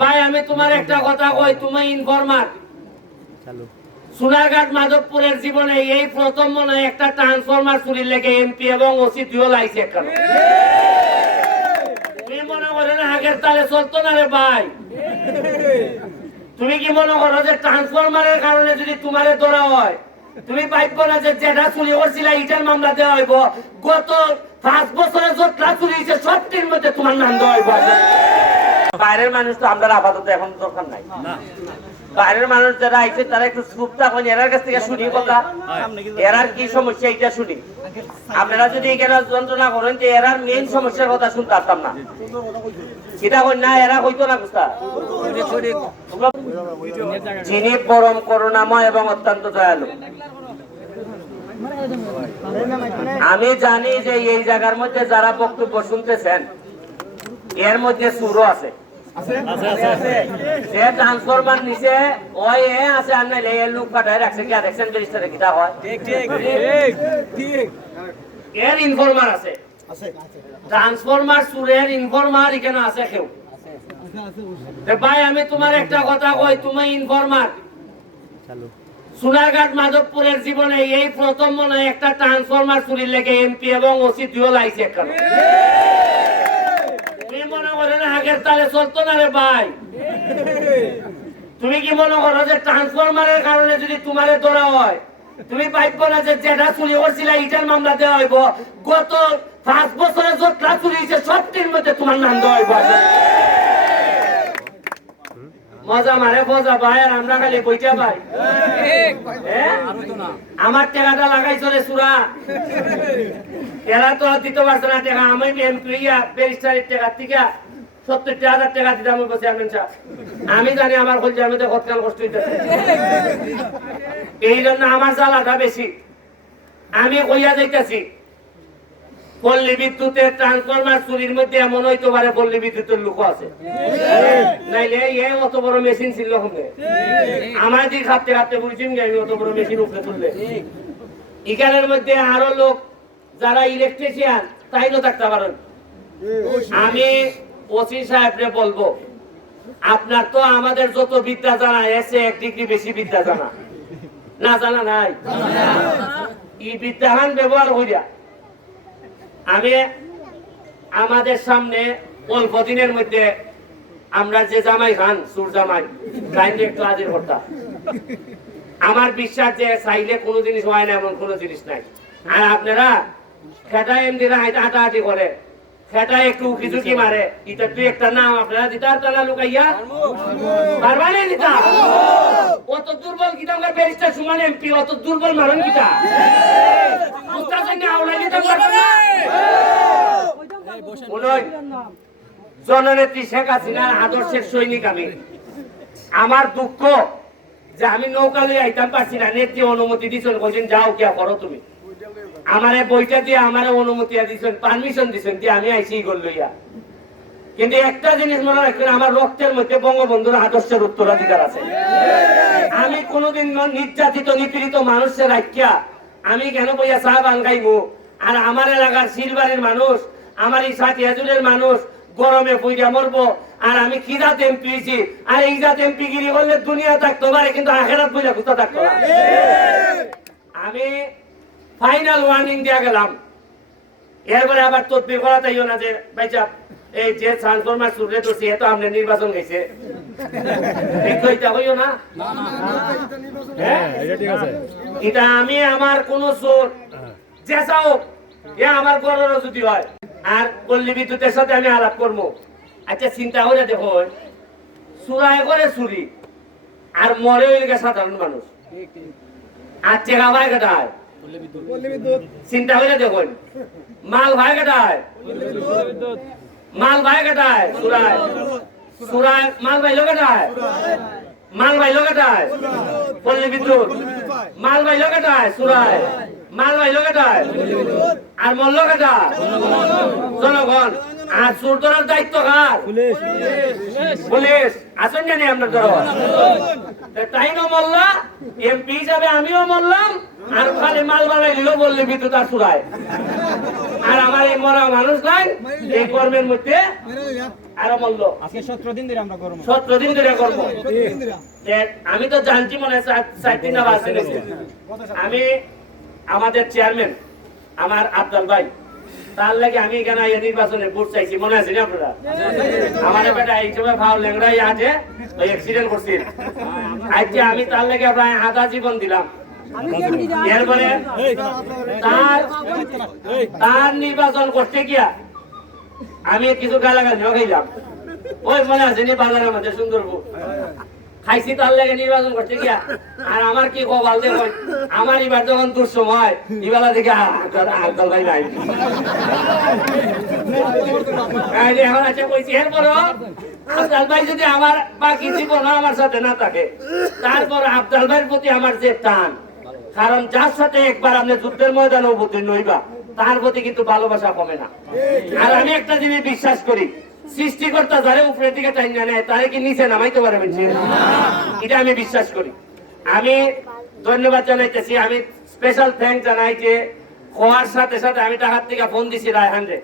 ভাই আমি তোমার একটা কথা কই তুমি ইনফরমার সোনারঘাট মাধবপুরের জীবনে এই প্রথম মনে একটা ট্রান্সফরমার চুরির লেগে এমপি এবং ওসি দুও লাইছে কেন তুমি মনে করো না আগের তালে চলতো না রে ভাই? তুমি কি মনে করো যে ট্রান্সফরমারের কারণে যদি তোমারে ধরা হয় তুমি পাইব না যে যেটা চুরি করছিল ইটার মামলা দেওয়া হইব। গত পাঁচ বছরে যতটা চুরি হয়েছে সবটির মধ্যে তোমার নাম দেওয়া হইব। বাইরের মানুষ তো আমরা আপাতত এখন দরকার নাই। বাইরের মানুষ যারা আইছে তারা একটু চুপ থাকুন এরার কাছ থেকে শুনি কথা। এরার কি সমস্যা এটা শুনি। আপনারা যদি এখানে যন্ত্রণা করেন যে এরার মেইন সমস্যার কথা শুনতে পারতাম না। সেটা কই না এরা হইতো না কুস্তা যিনি পরম করুণাময় এবং অত্যন্ত দয়ালু। আমি জানি যে এই জায়গার মধ্যে যারা বক্তব্য শুনতেছেন এর মধ্যে সুরও আছে। ট্রান্সফরমার নিচে ওই এ আছে আর নাইলে এ লোক পাঠায় রাখছে। কি দেখছেন রেজিস্টারে কিটা হয়। এর ইনফরমার আছে। ট্রান্সফরমার সুরের ইনফরমার এখানে আছে কেউ। ভাই আমি তোমার একটা কথা কই তুমি ইনফরমার সোনারঘাট মাধবপুরের জীবনে এই প্রথম মনে একটা ট্রান্সফরমার চুরির লেগে এমপি এবং ওসি দুও লাইছে তুমি মনে আগের তালে চলতো না রে ভাই। তুমি কি মনে করো যে ট্রান্সফরমারের কারণে যদি তোমারে ধরা হয়, তুমি পাইব না যে যেটা চুরি করছিল ইটার মামলা দেওয়া হইব? গত পাঁচ বছরে যত চুরি হয়েছে সবটির মধ্যে তোমার নাম দেওয়া হইব। মজা মারে মজা ভাই আর আমরা খালি বইটা ভাই হ্যাঁ? আমার টাকাটা লাগাই চলে সুরা। এরা তো আর দিতে পারছে না টাকা আমি এমপি ব্যারিস্টারের টাকা থেকে সত্তরটি হাজার টাকা দিতে আমি বসে আনবেন আমি জানি আমার বলছি আমি তো কতকাল কষ্ট হইতেছে। এই জন্য আমার জ্বালাটা বেশি। আমি কইয়া যাইতেছি পল্লী বিদ্যুতের ট্রান্সফরমার চুরির মধ্যে এমন হইতে পারে পল্লী বিদ্যুতের লোক আছে। নাইলে এ অত বড় মেশিন ছিল হবে আমার দিক হাতে হাতে বুঝছি আমি অত বড় মেশিন উপরে তুললে। ইকানের মধ্যে আরও লোক যারা ইলেকট্রিশিয়ান তাইও থাকতে পারেন। আমি ওসি সাহেবরে বলব, আপনার তো আমাদের যত বিদ্যা জানা এসে এক ডিগ্রি বেশি বিদ্যা জানা। না জানা নাই? ই বিদ্যাহান ব্যবহার করিয়া আমি আমাদের সামনে অল্প দিনের মধ্যে আমরা যে জামাই খান, সুর জামাই ডাইরেক্ট হাজির করতাম আমার বিশ্বাস যে চাইলে কোনো জিনিস হয় না, এমন কোনো জিনিস নাই। আর আপনারা খেটা এমনি হাঁটাহাঁটি করে। খেটা একটু উকি মারে। এটা তুই একটা নাম আপনারা দিতা আর তালা লুকাইয়া। পারবা না দিতা। অত দুর্বল কিতা আমরা ব্যারিস্টার সুমান এমপি, অত দুর্বল মারণ কিতা জননেত্রী শেখ হাসিনার আদর্শের সৈনিক আমি। আমার দুঃখ যে আমি নৌকা লই আইতাম, পারছি না। নেত্রী অনুমতি দিছেন কইছেন যাও কিয়া করো তুমি? আমারে বইটা দিয়ে আমারে অনুমতি দিছেন পারমিশন দিছেন দিয়ে আমি আইছি গল লইয়া। কিন্তু একটা জিনিস মনে রাখবেন, আমার রক্তের মধ্যে বঙ্গবন্ধুর আদর্শের উত্তরাধিকার আছে। আমি কোনোদিন নির্যাতিত, নিপীড়িত মানুষের রাখিয়া আমি কেন বইয়া চা বাঙ্গাইবো আর আমার এলাকার সিলবারের মানুষ, আমার এই সাথী হাজুরের মানুষ, গরমে পইরা মরবো। আর আমি কি জাত এমপি হয়েছি আর এই জাত এমপি গিরি করলে দুনিয়া থাকতে পারে কিন্তু আখেরাত বইলা কোথা থাকতো আমি ফাইনাল ওয়ার্নিং দিয়া গেলাম। এরপরে আবার তদবির করা তাইও না যে ভাইচা এই যে ট্রান্সফরমার সুরে তো সে তো আপনি নির্বাচন গেছে। না? হ্যাঁ? এটা আমি আমার কোন চোর যে চাও এ আমার গরর যদি হয় আর পল্লী বিদ্যুতের সাথে আমি আলাপ করব। আচ্ছা চিন্তা করে দেখো চুরায় করে চুরি আর মরে হইলে সাধারণ মানুষ। আর ভাই কাটায় চিন্তা করে দেখুন মাল ভাই কাটায় মাল ভাই কাটায় সুরায়। সুরায়, মাল ভাই কাটায় মাল ভাই কাটায় পল্লী বিদ্যুৎ। মাল ভাই কাটায় সুরায়। মাল ভাই কাটায় আর মল্ল কাটা জনগণ। আর চোর ধরার দায়িত্ব কার? পুলিশ। আসেন জানি আপনার ধরো তাই না মল্লা? এমপি হিসাবে আমিও মরলাম আর খালি মাল বানাইলেও বললে বিদ্যুৎ আর চুরায় আর আমার এই মরা মানুষ নাই এই কর্মের মধ্যে আরও মূল্য আজকে সতেরো দিন ধরে আমরা গরম সতেরো দিন ধরে করব আমি তো জানছি মনে হয় চার- দিন। আমি আমাদের চেয়ারম্যান আমার আব্দাল ভাই। তার লাগে আমি এখানে আইয়া নির্বাচনে ভোট চাইছি। মনে আছে আপনারা? আমার বেটা এই সময় ভাও লেংড়াই আছে, ওই অ্যাক্সিডেন্ট করছি। আজকে আমি তার লাগে প্রায় আধা জীবন দিলাম। এরপরে তার তার নির্বাচন করতে গিয়া আমি কিছু গালাগালিও খাইলাম। ওই মনে আছে নি বাজারের মধ্যে সুন্দরপুর? খাইছি তার লাগে নির্বাচন করতে গিয়া। আর আমার কি কপাল দেখো আমার এবার যখন দুঃসময় দেখে আঙ্কল ভাই এখন আছে কইছি, এরপরও যদি থাকে যে টান সাথে কিন্তু ভালোবাসা কমে না। আর আমি একটা জিনিস বিশ্বাস করি সৃষ্টিকর্তা যারে উপরের দিকে টাইনা নেয় তারে কি নিচে নামাইতে পারবেন? এটা আমি বিশ্বাস করি। আমি ধন্যবাদ জানাইতেছি, আমি স্পেশাল থ্যাংক জানাই যে হওয়ার সাথে সাথে আমি টাকার থেকে ফোন দিছি রায়হান রে।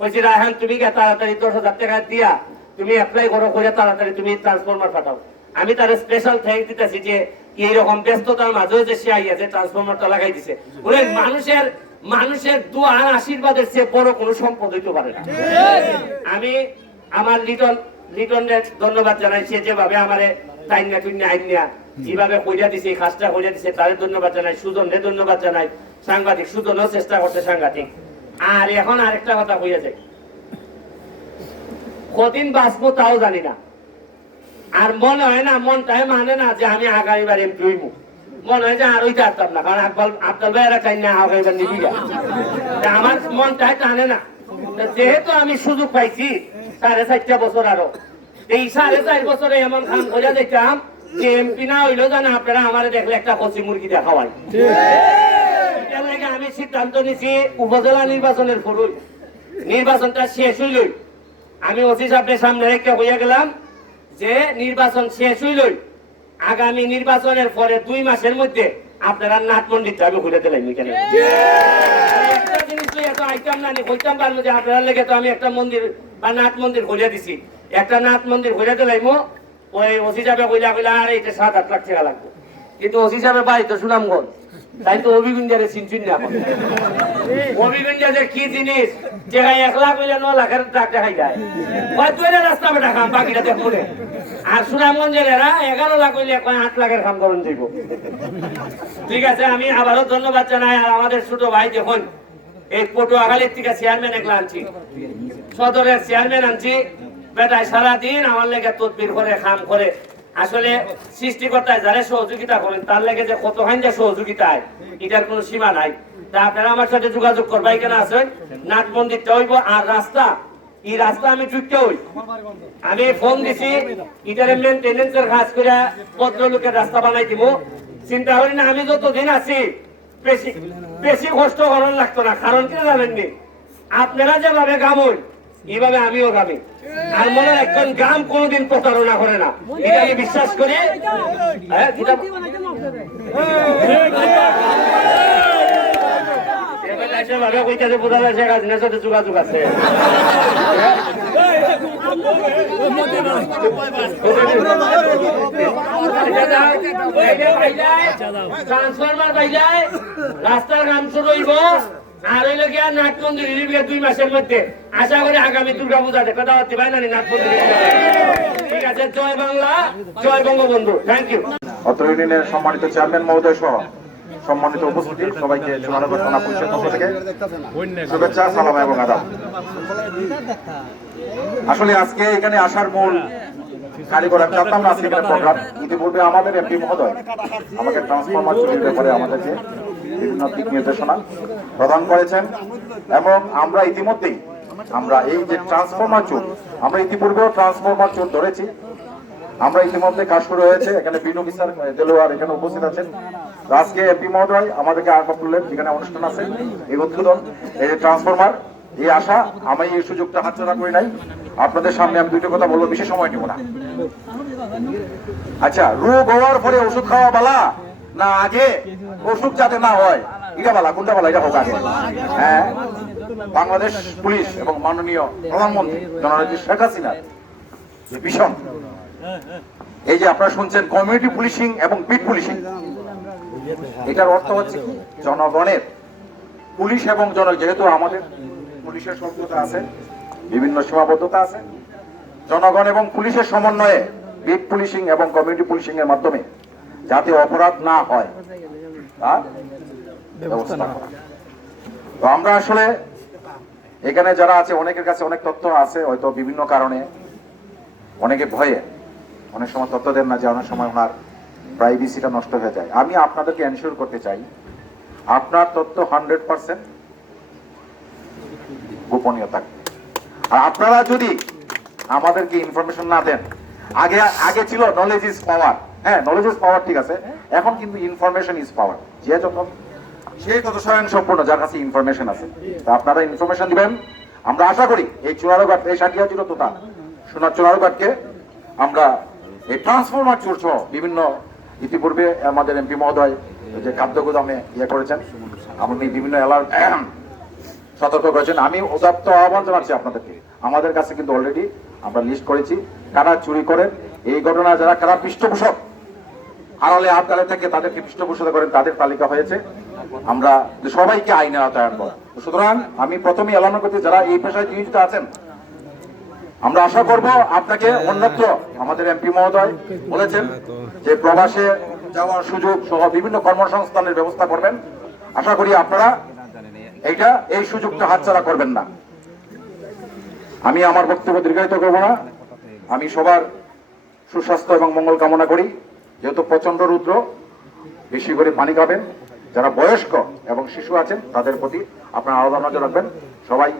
বলছি রায়হান, তুমি কে তাড়াতাড়ি দশ হাজার টাকা দিয়া, তুমি অ্যাপ্লাই করো করে তাড়াতাড়ি তুমি ট্রান্সফরমার পাঠাও। আমি তার স্পেশাল থ্যাংক দিতেছি যে এইরকম ব্যস্ততার মাঝেও যে সে আইয়াছে ট্রান্সফরমারটা লাগাই দিছে। বলে মানুষের মানুষের দোয়া আশীর্বাদের চেয়ে বড় কোনো সম্পদ হইতে পারে না। আমি আমার লিটন লিটনের ধন্যবাদ জানাই সে যেভাবে আমারে টাইনা টুইনা আইনিয়া যেভাবে কইরা দিছে এই কাজটা কইরা দিছে তাদের ধন্যবাদ জানাই সুজনরে ধন্যবাদ জানাই সাংবাদিক সুজনও চেষ্টা করছে সাংবাদিক। আর এখন আরেকটা কথা কইয়া যায় কদিন বাঁচবো তাও জানি না। আর মনে হয় না মনটাই মানে না যে আমি আগামীবার এমপি হইব মনে হয় যে আর ওইটা আসতাম না কারণ আকবর আব্দুল ভাইয়েরা চাই না আগামীবার নিবি আমার মনটাই টানে না। যেহেতু আমি সুযোগ পাইছি সাড়ে চারটা বছর আরও। এই সাড়ে চার বছরে এমন কাম করে দেখতাম যে এমপি না হইলেও জানে, আপনারা আমার দেখলে একটা কচি মুরগি এটার আমি সিদ্ধান্ত নিছি উপজেলা নির্বাচনের ফুরুই নির্বাচনটা শেষ হইলই। আমি ওসি সাহেবের সামনে রেখে হইয়া গেলাম যে নির্বাচন শেষ হইলই। আগামী নির্বাচনের পরে দুই মাসের মধ্যে আপনারা নাট মন্দিরটা আমি ঘুরে দিলাম এখানে। একটা জিনিস লইয়া তো আইতাম না কইতাম পারব যে আপনারা লেগে তো আমি একটা মন্দির বা নাট মন্দির ঘুরে দিছি। একটা নাট মন্দির ঘুরে দিলাইমো ওই ওসি সাহেবে কইলা কইলা আর এটা সাত আট লাখ টাকা লাগবে। কিন্তু ওসি সাহেবের বাড়ি তো সুনামগঞ্জ তাই তো অভিগুঞ্জারে চিনচিন না এখন। অভিগুঞ্জা যে কি জিনিস? যে এক লাখ হইলে ন লাখের টাকা দেখাই যায়। রাস্তা বেটা খাম বাকিটা দেখ মনে আর সুনামগঞ্জের এরা এগারো লাখ হইলে কয় আট লাখের কাম করুন দিব। ঠিক আছে, আমি আবারও ধন্যবাদ জানাই আর আমাদের ছোট ভাই দেখুন, এই পটুয়াখালীর থেকে চেয়ারম্যান একলা আনছি, সদরের চেয়ারম্যান আনছি। বেটায় সারাদিন আমার লেগে তদবির করে, খাম করে। আসলে সৃষ্টিকর্তায় যারা সহযোগিতা করেন, তার লেগে যে কত হাইন যে সহযোগিতায়, এটার কোনো সীমা নাই। তা আপনারা আমার সাথে যোগাযোগ করবা এখানে আছেন? নাট মন্দিরটা হইব আর রাস্তা এই রাস্তা আমি চুক্তি হই। আমি ফোন দিছি এটার মেনটেনেন্সের কাজ করে ভদ্রলোকের রাস্তা বানাই দিব। চিন্তা করি না আমি যতদিন আছি বেশি বেশি কষ্ট করার লাগতো না কারণ কি জানেননি? আপনারা যেভাবে গামুন এইভাবে আমিও গামি আর মনে রাখবেন গাম কোনোদিন প্রতারণা করে না। এটা আমি বিশ্বাস করি। হ্যাঁ, এবারে কইতাছে বোঝা যোগাযোগ আছে। রাস্তার শুরু হইব, আর মন্দির রিলিভিয়া দুই মাসের মধ্যে। আশা করি আগামী দুর্গা পূজাতে কথা হতে পারে না ঠিক আছে, জয় বাংলা, জয় বঙ্গবন্ধু থ্যাংক ইউ অত্র ইউনিয়নের সম্মানিত চেয়ারম্যান মহোদয় সহ সম্মানিত উপস্থিতি, সবাইকে থানা পুলিশের পক্ষ থেকে শুভেচ্ছা, সালাম এবং আদাব। আসলে আজকে এখানে আসার মূল কারিগর আজকে ইতিপূর্বে আমাদের এমপি আমাদেরকে নির্দেশনা প্রদান করেছেন এবং আমরা ইতিমধ্যেই, আমরা এই যে আমরা ইতিপূর্বেও ধরেছি। আমরা ইতিমধ্যে কাজ শুরু হয়েছে, এখানে বিন অফিসার দেলোয়ার এখানে উপস্থিত আছেন। আজকে এমপি মহোদয় আমাদেরকে আহ্বান করলেন যেখানে অনুষ্ঠান আছে, এই উদ্বোধন, এই ট্রান্সফরমার এই আশা, আমি এই সুযোগটা হাতছাড়া করি নাই। আপনাদের সামনে আমি দুটো কথা বলব, বেশি সময় নিব না। আচ্ছা রোগ হওয়ার পরে ওষুধ খাওয়া বালা না আগে? ওষুধ যাতে না হয়, এটা বালা, কোনটা বালা? এটা হোক আগে। হ্যাঁ বাংলাদেশ পুলিশ এবং মাননীয় প্রধানমন্ত্রী, জননেত্রী শেখ হাসিনা এই যে আপনারা শুনছেন কমিউনিটি পুলিশিং এবং বিট পুলিশিং এটার অর্থ হচ্ছে কি? জনগণের পুলিশ এবং জন, যেহেতু আমাদের পুলিশের সভ্যতা আছে, বিভিন্ন সীমাবদ্ধতা আছে, জনগণ এবং পুলিশের সমন্বয়ে বিট পুলিশিং এবং কমিউনিটি পুলিশিং এর মাধ্যমে যাতে অপরাধ না হয়, তার ব্যবস্থা তো আমরা আসলে এখানে যারা আছে, অনেকের কাছে অনেক তথ্য আছে, হয়তো বিভিন্ন কারণে, অনেকে ভয়ে, অনেক সময় তথ্য দেন না যে অনেক সময় ওনার প্রাইভেসিটা নষ্ট হয়ে যায়। আমি আপনাদেরকে এনশিওর করতে চাই, আপনার তথ্য হান্ড্রেড পার্সেন্ট গোপনীয় থাকবে। আর আপনারা যদি আমাদেরকে ইনফরমেশন না দেন, আগে আগে ছিল নলেজ ইজ পাওয়ার হ্যাঁ নলেজ ইজ পাওয়ার ঠিক আছে, এখন কিন্তু ইনফরমেশন ইজ পাওয়ার যে যত, সে তত স্বয়ং সম্পূর্ণ যার কাছে ইনফরমেশন আছে। তা আপনারা ইনফরমেশন দিবেন। আমরা আশা করি এই চুনারোঘাট এই সাটিয়া জিরো তোতা। সোনার চুনারোঘাটকে আমরা এই ট্রান্সফরমার চুর সহ বিভিন্ন ইতিপূর্বে আমাদের এমপি মহোদয় যে খাদ্য গুদামে ইয়ে করেছেন, আপনি বিভিন্ন এলার সতর্ক করেছেন। আমি উদাত্ত আহ্বান জানাচ্ছি আপনাদেরকে। আমাদের কাছে কিন্তু অলরেডি আমরা লিস্ট করেছি। কারা চুরি করেন, এই ঘটনা যারা, কারা পৃষ্ঠপোষক, আড়ালে আবগালে থেকে তাদেরকে পৃষ্ঠপোষকতা করেন, তাদের তালিকা হয়েছে। আমরা সবাইকে আইনে আওতায় আনব। সুতরাং আমি প্রথমেই এলানো করতে যারা এই পেশায় নিয়োজিত আছেন আমরা আশা করব আপনাকে অন্যত্র আমাদের এমপি মহোদয় বলেছেন যে প্রবাসে যাওয়ার সুযোগ সহ বিভিন্ন কর্মসংস্থানের ব্যবস্থা করবেন। আশা করি আপনারা এইটা, এই সুযোগটা হাতছাড়া করবেন না। আমি আমার বক্তব্য দীর্ঘায়িত করব না। আমি সবার সুস্বাস্থ্য এবং মঙ্গল কামনা করি। যেহেতু প্রচণ্ড রুদ্র, বেশি করে পানি খাবেন। যারা বয়স্ক এবং শিশু আছেন, তাদের প্রতি আপনারা আলাদা নজর রাখবেন। সবাই